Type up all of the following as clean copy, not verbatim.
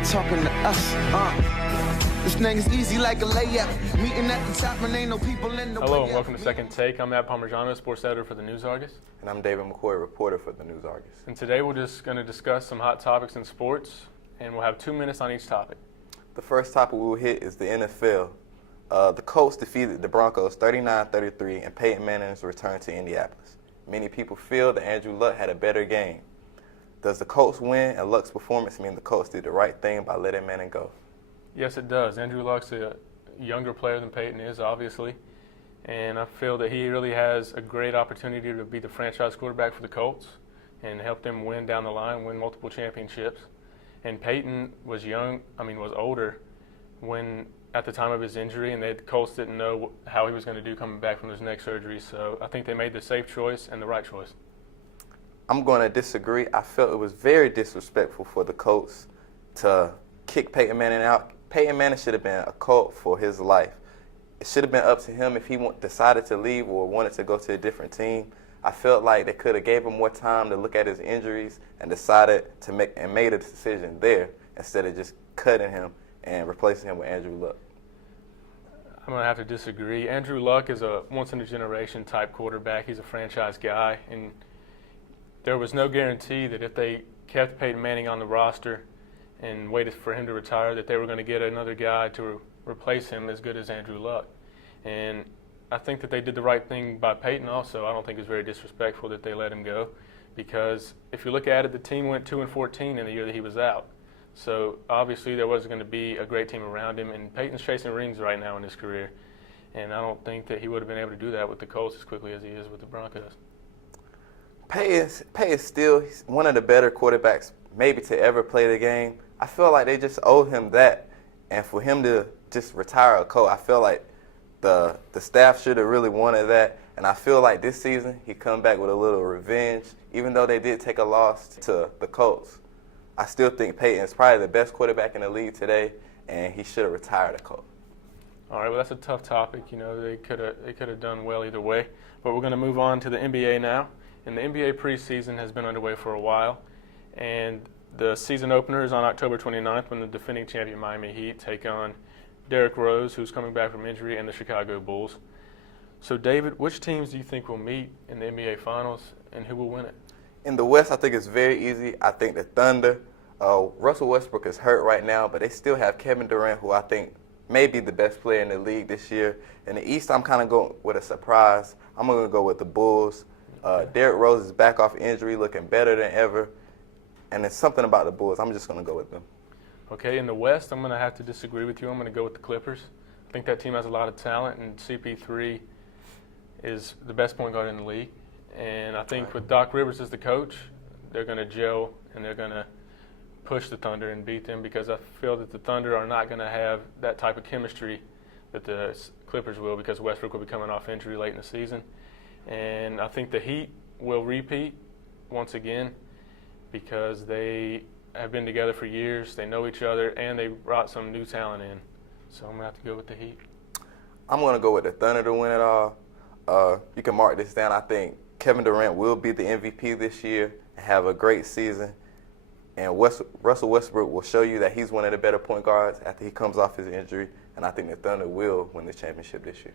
ain't talking to us. This thing is easy like a layup. Meeting at the top and ain't no people in the way. Hello and welcome to Second Take. I'm Matt Parmigiano, sports editor for the News Argus. And I'm David McCoy, reporter for the News Argus. And today we're just going to discuss some hot topics in sports, and we'll have 2 minutes on each topic. The first topic we will hit is the NFL. The Colts defeated the Broncos 39-33 and Peyton Manning's return to Indianapolis. Many people feel that Andrew Luck had a better game. Does the Colts win and Luck's performance mean the Colts did the right thing by letting Manning go? Yes, it does. Andrew Luck's a younger player than Peyton is, obviously, and I feel that he really has a great opportunity to be the franchise quarterback for the Colts and help them win down the line, win multiple championships. And Peyton was was older when at the time of his injury, and the Colts didn't know how he was going to do coming back from his neck surgery. So I think they made the safe choice and the right choice. I'm going to disagree. I felt it was very disrespectful for the Colts to kick Peyton Manning out. Peyton Manning should have been a Colt for his life. It should have been up to him if he decided to leave or wanted to go to a different team. I felt like they could have gave him more time to look at his injuries and decided to made a decision there instead of just cutting him and replacing him with Andrew Luck. I'm going to have to disagree. Andrew Luck is a once-in-a-generation type quarterback. He's a franchise guy, and there was no guarantee that if they kept Peyton Manning on the roster and waited for him to retire, that they were going to get another guy to replace him as good as Andrew Luck. And I think that they did the right thing by Peyton also. I don't think it was very disrespectful that they let him go, because if you look at it, the team went 2-14 in the year that he was out. So obviously there wasn't going to be a great team around him, and Peyton's chasing rings right now in his career. And I don't think that he would have been able to do that with the Colts as quickly as he is with the Broncos. Peyton is still one of the better quarterbacks maybe to ever play the game. I feel like they just owe him that. And for him to just retire a Colt, I feel like the staff should have really wanted that. And I feel like this season he come back with a little revenge. Even though they did take a loss to the Colts, I still think Peyton is probably the best quarterback in the league today, and he should have retired a Colt. All right, well, that's a tough topic. You know, they could have done well either way. But we're going to move on to the NBA now. And the NBA preseason has been underway for a while. And the season opener is on October 29th when the defending champion Miami Heat take on Derrick Rose, who's coming back from injury, and the Chicago Bulls. So, David, which teams do you think will meet in the NBA Finals, and who will win it? In the West, I think it's very easy. I think the Thunder. Russell Westbrook is hurt right now, but they still have Kevin Durant, who I think may be the best player in the league this year. In the East, I'm kind of going with a surprise. I'm going to go with the Bulls. Derrick Rose is back off injury, looking better than ever. And it's something about the Bulls. I'm just going to go with them. Okay, in the West, I'm going to have to disagree with you. I'm going to go with the Clippers. I think that team has a lot of talent, and CP3 is the best point guard in the league. And I think with Doc Rivers as the coach, they're going to gel and they're going to push the Thunder and beat them, because I feel that the Thunder are not going to have that type of chemistry that the Clippers will, because Westbrook will be coming off injury late in the season. And I think the Heat will repeat once again, because they have been together for years, they know each other, and they brought some new talent in. So I'm going to have to go with the Heat. I'm going to go with the Thunder to win it all. You can mark this down. I think Kevin Durant will be the MVP this year and have a great season. And Russell Westbrook will show you that he's one of the better point guards after he comes off his injury. And I think the Thunder will win the championship this year.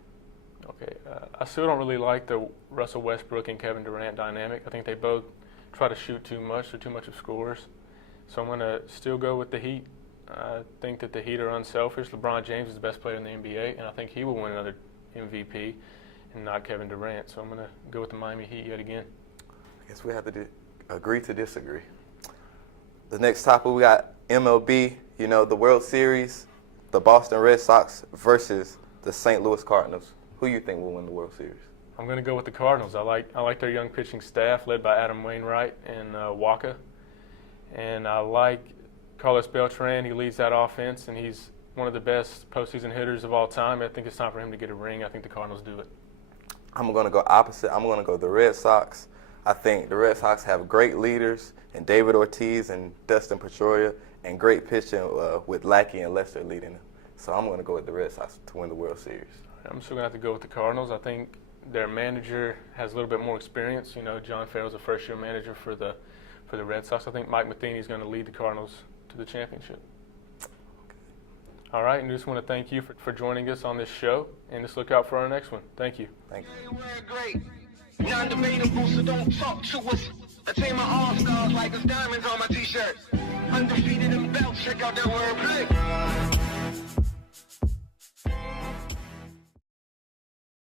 Okay. I still don't really like the Russell Westbrook and Kevin Durant dynamic. I think they both try to shoot too much. They're too much of scorers. So I'm going to still go with the Heat. I think that the Heat are unselfish. LeBron James is the best player in the NBA, and I think he will win another MVP and not Kevin Durant. So I'm going to go with the Miami Heat yet again. I guess we have to agree to disagree. The next topic, we got MLB, the World Series, the Boston Red Sox versus the St. Louis Cardinals. Who do you think will win the World Series? I'm going to go with the Cardinals. I like their young pitching staff led by Adam Wainwright and Waka. And I like Carlos Beltran. He leads that offense, and he's one of the best postseason hitters of all time. I think it's time for him to get a ring. I think the Cardinals do it. I'm going to go opposite. I'm going to go the Red Sox. I think the Red Sox have great leaders in David Ortiz and Dustin Pedroia, and great pitching with Lackey and Lester leading them. So I'm going to go with the Red Sox to win the World Series. I'm still going to have to go with the Cardinals. I think their manager has a little bit more experience. John Farrell's a first-year manager for the Red Sox. I think Mike Matheny is going to lead the Cardinals to the championship. All right, and just want to thank you for joining us on this show, and just look out for our next one. Thank you. Thank you. Great. Non-debatable, so don't talk to us. I take my all-stars like it's diamonds on my t-shirt. Undefeated in belts, check out that wordplay.